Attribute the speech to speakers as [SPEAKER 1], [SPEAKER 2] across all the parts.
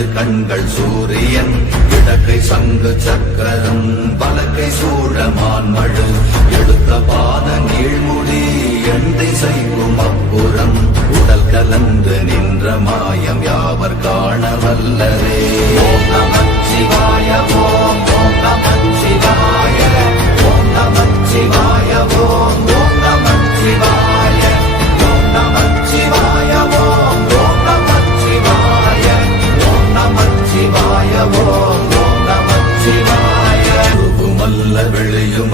[SPEAKER 1] வலது கண்கள் சூரியன் இடக்கை சங்கு சக்கரம் வலக்கை சூழமான் மழு. எடுத்த பாத நீழ்முடி எண் செய்யும் அப்புறம். உடல் கலந்து நின்ற மாயம் யாவர் காண வல்லரே ஓம் ஓம் ஓம் நமச்சிவாய ஓம் சிவாய ஓம் ஓம்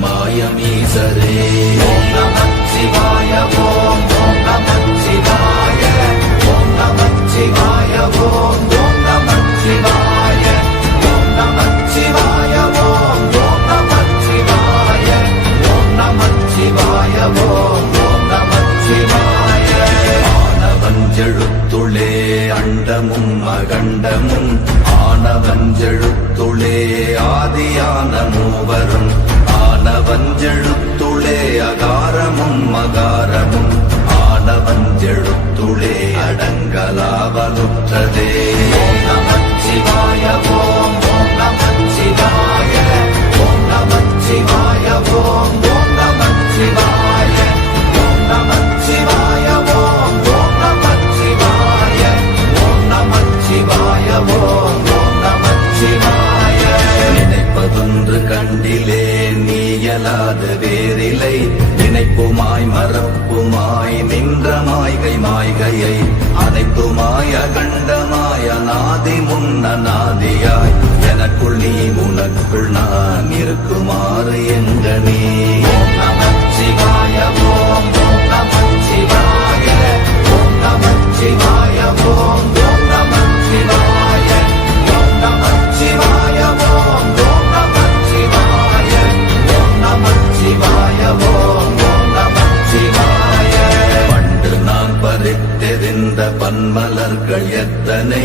[SPEAKER 1] என்ன மாயம் ஈசரே ஓம் நமச்சிவாய ஓம் ஓம் சிவாய ஓம் நம சிவாய ஓம் ஓம் நம சிவாய ஓம் நம சிவாய ஓம் ஓம் நம சிவாய ஓம் நம சிவாய ஓம் ஓம் நம சிவாய ஆனவஞ்செழுத்துளே அண்டமும் அகண்டமும் ஆனவஞ்செழுத்துளே ஆதியான மூவரும். ஆனவஞ்செழுத்துளே அகாரமும் மகாரமும் ஆனவஞ்செழுத்துளே அடங்கலாவலுற்றதே ஓம் நமச்சிவாய ஓம் ஓம் நமச்சிவாய நமச்சிவாய ஓம் ஓம் நமச்சிவாய பண்டு நான் பறித்தெறிந்த பன்மலர்கள் எத்தனை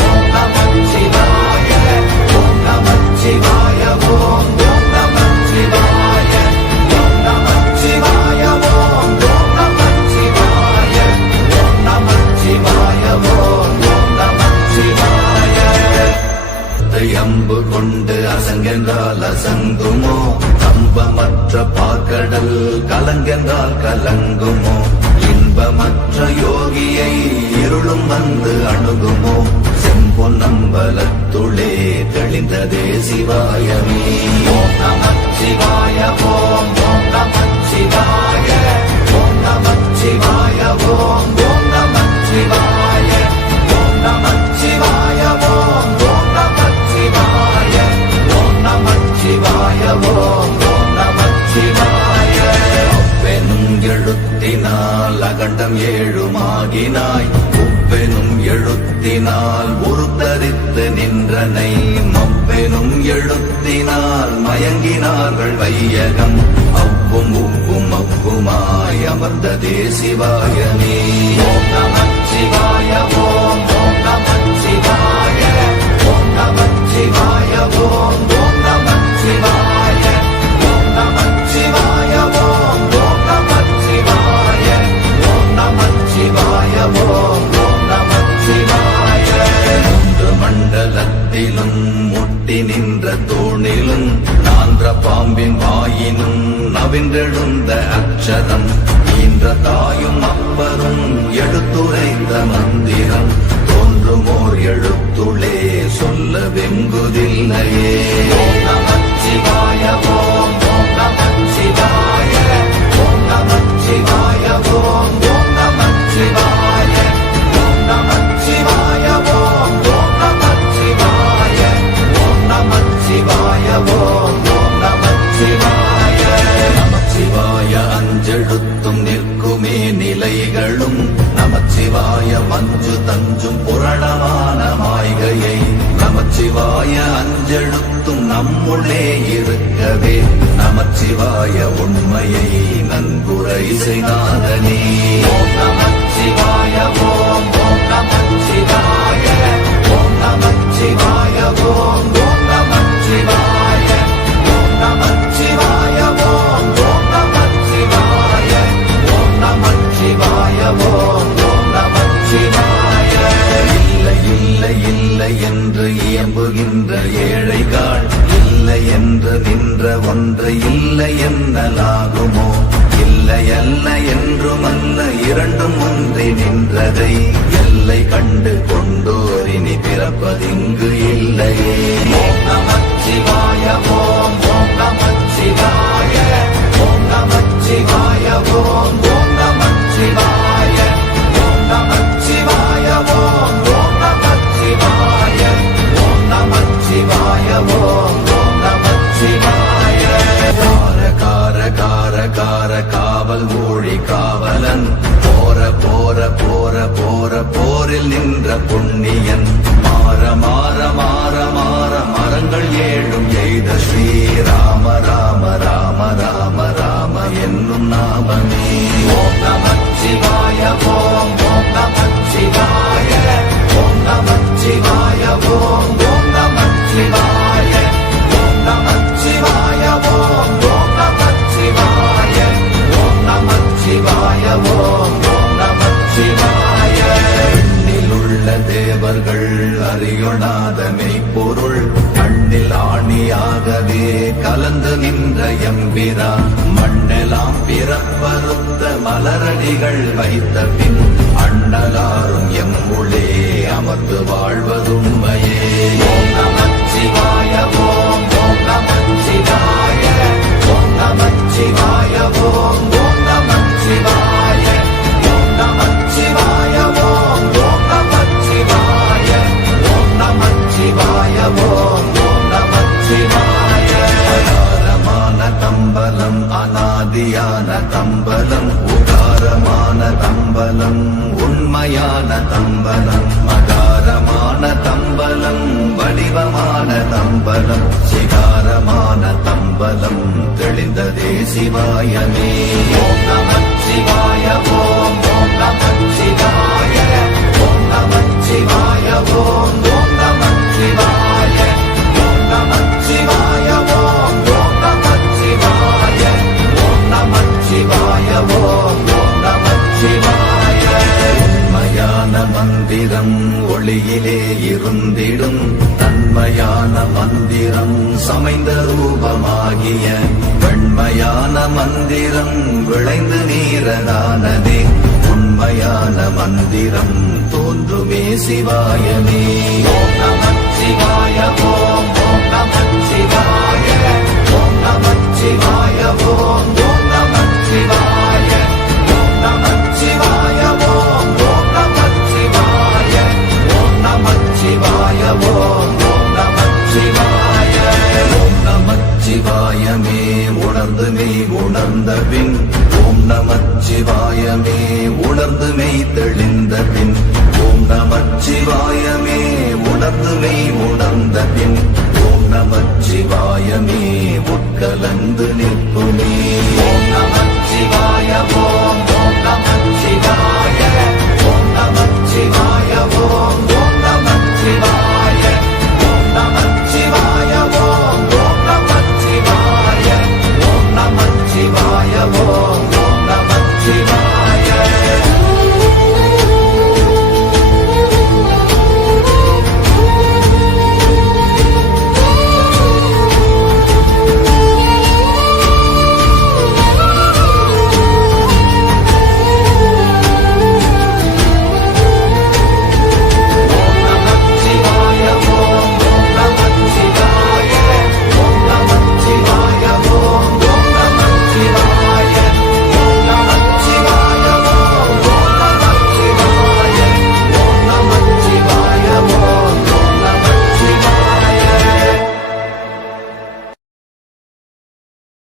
[SPEAKER 1] தெளிந்ததே சிவாயமே ஓம் நம சிவாய ஓம் ஓம் நம சிவாய ஓம் நம சிவாய ஓம் ஓம் நம சிவாய ஓம் நம சிவாய ஓம் ஓம் நம சிவாய ஓம் நம சிவாய ஓம் ஓம் நம சிவாய ஒப்பெனும் எழுத்தினால் அகண்டம் ஏழுமாகினாய் உப்பெனும் எழுத்தினால் மறித்து நின்றனை மப்பெனும் எழுத்தினால் மயங்கினார்கள் வையகம். அவ்வும் உவ்வும் அவ்வுமாய் அமர்ந்ததே சிவாயமே. ஓம் நமச்சிவாய ஓம் ஓம் நமச்சிவாய ஓம் நமச்சிவாய ஓம் ஓம் வெங்குதில்லையே நமச்சிவாய ஓம் நமச்சிவாய ஓம் நமச்சிவாய ஓம் ஓம் நமச்சிவாய ஓம் நமச்சிவாய ஓம் ஓம் நமச்சிவாய ஓம் நமச்சிவாய ஓம் ஓம் நமச்சிவாய நமச்சிவாய அஞ்செழுத்தும் நிற்குமே நிலைகளும் நமச்சிவாய மஞ்சு தஞ்சும் புரணமான மாய்கையை நமச்சிவாய அஞ்செழுத்தும் நம்முள்ளே இருக்கவே. நமச்சிவாய உண்மையை நன்குரை செய்தாதனே ஓம் நமச்சிவாய ஓம் ஓம் நமச்சிவாய ஓம் நமச்சிவாய ஓம் பிறப்பதிங்கு இல்லை. போற போற போற போரில் நின்ற புண்ணியன் மாற மாற மாற மாற மரங்கள் ஏழும் எய்த ஸ்ரீராம ராம ராம ராம ராம என்னும் நாமமே. ஓம் நமச்சிவாய ஓம் ஓம் நமச்சிவாய ஓம் நமச்சிவாய பாதிகள் வைத்த பின் அண்ணலாரும் எம்முளே அமர்ந்து வாழ்வதுண்மையே நமச்சிவா மகாரமான தம்பலம் உண்மையான தம்பலம் மகாரமான தம்பலம் வடிவமான தம்பலம் சிகாரமான தம்பலம் தெளிந்ததே சிவாயமே. ஓம் சிவாய ஓம் ஓம் ஓம் நம ஓம் शिवे शिवाय मे ॐ नमः शिवाय ॐ ॐ नमः शिवाय ॐ नमः शिवाय ॐ ॐ नमः शिवाय ॐ नमः शिवाय ॐ ॐ नमः शिवाय ॐ नमः शिवाय ॐ ॐ नमः शिवाय ॐ नमः शिवाय मे உணர்ந்து மெய் உணர்ந்த பின் ஓம் நமச்சிவாயமே உணர்ந்து மெய் தெளிந்த பின் ஓம் நமச்சிவாயமே உணர்ந்துமை உணர்ந்த பின் ஓம் நமச்சிவாயமே உட்கலந்து நிற்புமே. ஓம் நமச்சிவாயமோ ஓம் நமச்சிவாய